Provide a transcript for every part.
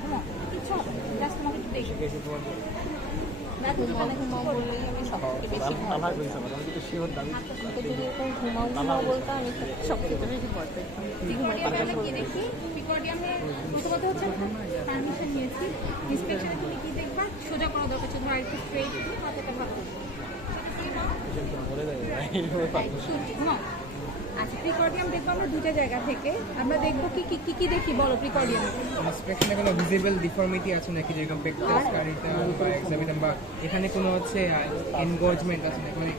ঘুমাও ঘুমাও কিছু হবে না, জাস্ট তোমাকে একটু দেখি দেখো মানে ঘুমাও বললেই আমি সব থেকে বেশি তালা কইছ না আমি তো শিওর দাবি তো যদি এরকম ঘুমাও ঘুমাও বলতে আমি সবচেয়ে বেশি ভয় পেতাম। পিকোডিয়ামে কি দেখি পিকোডিয়ামে প্রথমত হচ্ছে পারমিশন নিয়েছি ইন্সপেকশনে তুমি কি দেখবা সোজা করা দরকার ছিল আর একটু স্ট্রেট দিয়ে মাথাটা ভালো করে বলে দেয় ঘুমাও। আচ্ছা প্রিকর্ডিয়াম দেখবো আমরা দুটো জায়গা থেকে আমরা দেখবো কি কি কি কি দেখি বলো প্রিকর্ডিয়াম ইন্সপেকশনে কোনো ভিজিবল ডিফর্মিটি আছে নাকি, যেরকম পেকটাস কারিটা বা এক্সামিনাম বা এখানে কোনো হচ্ছে এনগর্জমেন্ট আছে নাকি, মানে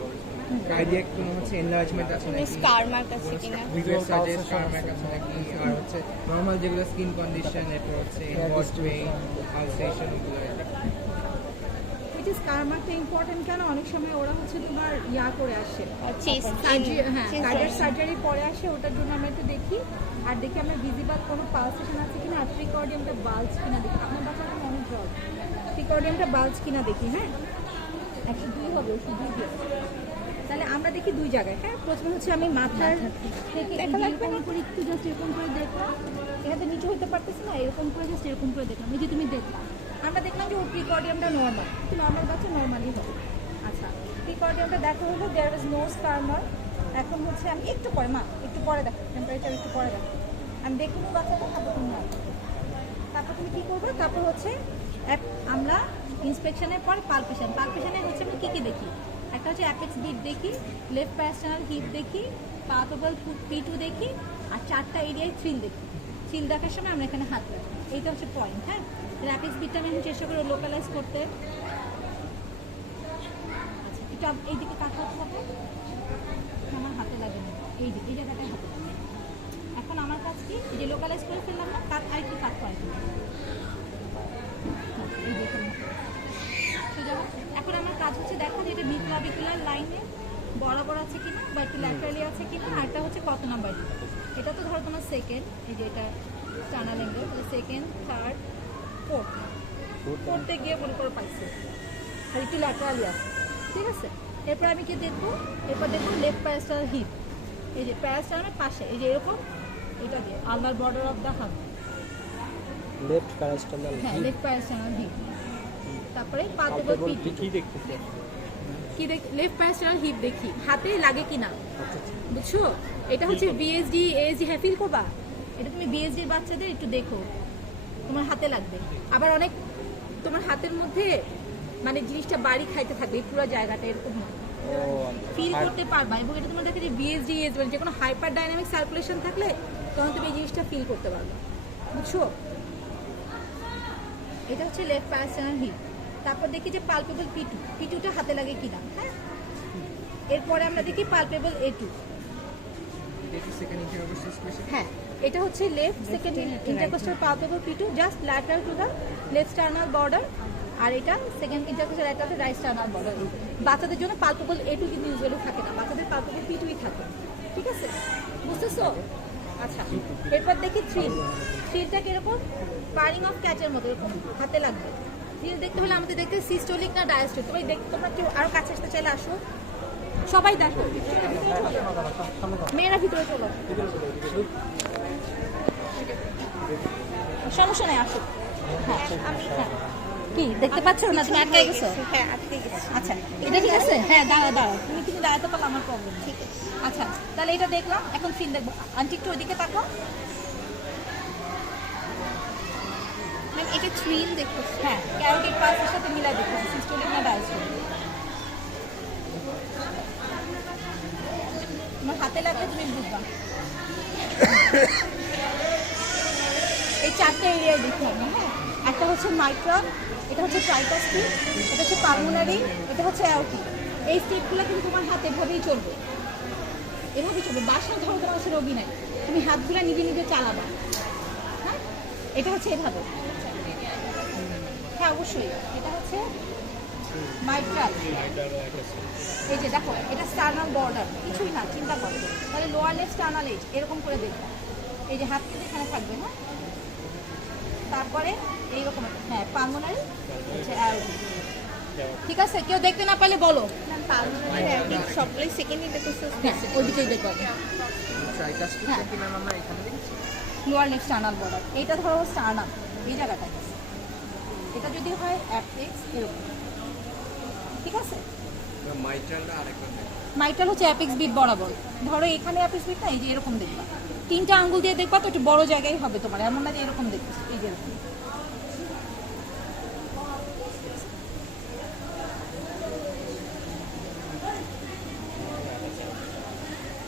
কার্ডিয়াক কোনো হচ্ছে এনলার্জমেন্ট আছে নাকি, স্কার মার্ক আছে কিনা, ভিজুয়াল সার্জারি স্কারম্যাক আছে নাকি, আর হচ্ছে নর্মাল যেগুলো স্কিন কন্ডিশন, এরপর হচ্ছে এনগর্জ পেইন, আলসেশন, ওগুলো ইট ইজ কারমার্কটা ইম্পর্টেন্ট কেন অনেক সময় ওরা হচ্ছে তোমার ইয়া করে আসে চেস্ট কার্ডিয়াক সার্জারি পরে আসে ওটার জন্য আমরা একটু দেখি আর দেখি আমরা ভিজিবল কোনো পালসেশন আছে কিনা আর প্রিকর্ডিয়ামটা বাল্জ কিনা দেখি আপনার বাচ্চাটা অনেক জ্বর প্রিকর্ডিয়ামটা বাল্জ কিনা দেখি হ্যাঁ 102 হবে ওষুধ দিয়ে তাহলে আমরা দেখি দুই জায়গায় হ্যাঁ প্রথমে হচ্ছে আমি মাথার থেকে এরকম করে একটু জাস্ট এরকম করে দেখলাম এখানে নিচে হতে পারতেছে না এরকম করে জাস্ট এরকম করে দেখলাম এই যে তুমি দেখলাম আমরা দেখলাম যে ও প্রিকর্ডিয়ামটা নর্মাল নর্মাল বাচ্চা নর্মালি হবে আচ্ছা প্রিকর্ডিয়ামটা দেখা হলো দেয়ার ইজ নো স্কারমার এখন হচ্ছে আমি একটু পরে মা একটু পরে দেখো টেম্পারেচার একটু পরে দেখো আমি দেখুন বাচ্চাটা তারপর তুমি তারপর তুমি কী করবে তারপর হচ্ছে আমরা ইন্সপেকশনের পর পালপেশনে হচ্ছে আমি কী কী দেখি একটা হচ্ছে অ্যাপেক্স বিট দেখি লেফট প্যারাস্টাইনাল হিপ দেখি পাথোবাল P2 দেখি আর 4টা এরিয়ায় থ্রিল দেখি থ্রিল দেখার সময় আমরা এখানে হাত রাখি এইটা হচ্ছে পয়েন্ট হ্যাঁ অ্যাপেক্স বিটটা আমি চেষ্টা করি লোকালাইজ করতে আচ্ছা এটা এইদিকে কাটাতে হবে আমার হাতে লাগে না এই জায়গাটায় হাতে লাগে এখন আমার কাছে কি এই যে লোকালাইজ করে ফেললাম না কাট আরেকটু কাট করে এই দেখুন এখন আমার কাজ হচ্ছে দেখো যে এটা মিডক্লাভিকুলার লাইনে বরাবর আছে কিনা বা একটু ল্যাটারালি আছে কিনা আর একটা হচ্ছে কত নাম্বার এটা তো ধরো তোমার সেকেন্ড এই যে এটা টানাল অ্যাঙ্গেল তাহলে সেকেন্ড থার্ড ফোর্থে গিয়ে মনে করে পাইছে আর একটু ল্যাটারালি আছে ঠিক আছে এরপর আমি কি দেখবো এরপর দেখবো লেফট প্যারাস্টাইনাল হিপ এই যে প্যারাস্টাইনালের পাশে এই যে এরকম এটা দিয়ে আলনার বর্ডার অফ দ্য হাত লেফট প্যারাস্টাইনাল হ্যাঁ লেফট প্যারাস্টাইনাল হিপ তারপরে পাথোবাল P2 কি দেখতেছি কি দেখ লেফট প্যারাস্টাইনাল হিপ দেখি হাতে লাগে কিনা বুঝছো এটা হচ্ছে বিএসডি এএসডি হ্যাঁ ফিল করবা এটা তুমি বিএসডি এর বাচ্চাদের একটু দেখো তোমার হাতে লাগবে আবার অনেক তোমার হাতের মধ্যে মানে জিনিসটা বাড়ি খাইতে থাকবে এই পুরো জায়গাটা এরকম ফিল করতে পারবা এবং এটা তোমার দেখে যে বিএসডি এএস মানে যে কোনো হাইপার ডাইনামিক সার্কুলেশন থাকলে তখন তুমি এই জিনিসটা ফিল করতে পারবে বুঝছো এটা হচ্ছে লেফট প্যারাস্টাইনাল হিপ তারপর দেখি যে পালপেবল P2টা হাতে লাগে কিনা হ্যাঁ এরপরে আমরা দেখি পালপেবল A2 হ্যাঁ এটা হচ্ছে left second intercostal palpable P2 just lateral to the left sternal border আর এটা second intercostal lateral right sternal border বাচ্চাদের জন্য পালপেবল A2 কিন্তু ইউজুয়ালি থাকে না বাচ্চাদের পালপেবল P2ই থাকে ঠিক আছে বুঝতেছো আচ্ছা এরপর দেখি থ্রিলটা কিরকম পারিং অফ ক্যাচের মতো এরকম হাতে লাগবে থ্রিল দেখতে হলে আমাদের দেখতে সিস্টোলিক না ডায়াস্টোলিক তোমরা কেউ আরো কাছে আসতে চাইলে আসো সবাই দেখো মেয়েরা ভিতরে চলো সমস্যা নেই আসো হ্যাঁ হ্যাঁ কি দেখতে পাচ্ছ না তুমি আটকে গেছো হ্যাঁ আটকে গেছে। আচ্ছা এটা ঠিক আছে হ্যাঁ দাঁড়াও তুমি কিন্তু দাঁড়াতে পারলে আমার প্রবলেম ঠিক আছে আচ্ছা তাহলে এটা দেখলাম এখন সিন দেখবো আন্টি একটু ওইদিকে তাকাও ম্যাম এটা থ্রিল দেখতেছি হ্যাঁ ক্যারোটিড পালসের সাথে মিলাই দেখলাম সিস্টোলিক না ডায়াস্টোলিক তোমার হাতে লাগলে তুমি বুঝবা এই 4টা এরিয়ায় দেখলাম হ্যাঁ একটা হচ্ছে মাইট্রাল এটা হচ্ছে ট্রাইকাস্টিক এটা হচ্ছে পালমোনারি এটা হচ্ছে অ্যাওর্টিক এই স্টেপগুলো কিন্তু তোমার হাতে এভাবেই চলবে এভাবেই চলবে বাসা ধরো তোমার কাছে রোগী নাই তুমি হাতগুলো নিজে চালাবা হ্যাঁ এটা হচ্ছে এভাবে হ্যাঁ অবশ্যই এটা হচ্ছে মাইট্রাল এই যে দেখো এটা স্টার্নাল বর্ডার কিছুই না চিন্তা করো তাহলে লোয়ার লেফট স্টার্নাল এজ এরকম করে দেখো এই যে হাত কিন্তু এখানে থাকবে হ্যাঁ তারপরে এইরকম হ্যাঁ পালমোনারি হচ্ছে ঠিক আছে কেউ দেখতে না পারলে বলো ম্যাম পালমোনারি অ্যাওর্টিক সবগুলোই সেকেন্ড ইন্টারকোস্টাল হ্যাঁ ওইদিকেই দেখো ট্রাইকাস্টিকটা কি ম্যাম আমরা এখানে দেখছি লোয়ার লেফট স্টার্নাল বর্ডার এইটা ধরো স্টার্নাল এই জায়গাটায় গেছে। এটা যদি হয় অ্যাপেক্স এরকম, ঠিক আছে? মাইট্রালটা আরেকবার মাইটাল হচ্ছে অ্যাপেক্স বিট বরাবর। ধরো এখানে অ্যাপেক্স বিট না, এই যে এরকম দেখবা, 3টা আঙ্গুল দিয়ে দেখবা তো একটু বড় জায়গায় হবে তোমার, এমন না যে এরকম দেখবে, এই যে এরকম।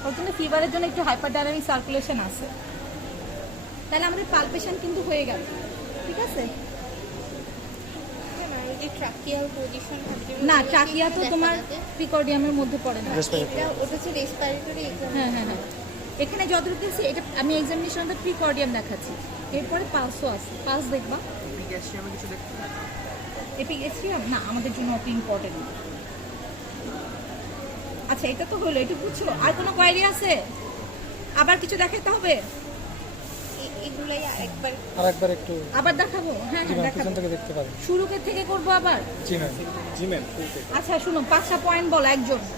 ওর জন্য ফিভারের জন্য একটু হাইপারডাইনামিক সার্কুলেশন আছে, তাহলে আমাদের পালপেশন কিন্তু হয়ে গেল, ঠিক আছে? এই যে ট্রাকিয়াল পজিশন না, ট্রাকিয়া তো তোমার প্রিকর্ডিয়ামের মধ্যে পড়ে না। এটা ওটা হচ্ছে রেসপিরেটরি হ্যাঁ হ্যাঁ হ্যাঁ, এখানে যতটুকু আছে এটা আমি এক্সামিনেশনটা প্রিকর্ডিয়াম দেখাচ্ছি, এরপরে পালসও আছে, পালস দেখবা। গ্যাস্ট্রিয়ামে কিছু দেখতে পাচ্ছি। এপিএসিয়াম না, আমাদের জন্য অত ইম্পর্টেন্ট। আচ্ছা, এটা তো হলো, এটা বুঝছো? আর কোনো কোয়ারি আছে? আবার কিছু দেখাতে হবে? এগুলাই আরেকবার আরেকবার একটু আবার দেখাবো? হ্যাঁ জি হ্যাঁ ম্যাম, পিছন দেখাবো। থেকে দেখতে পারেন। শুরু থেকে করবো আবার? জি ম্যাম, জি ম্যাম। আচ্ছা শুনো, 5টা পয়েন্ট বলো একজন।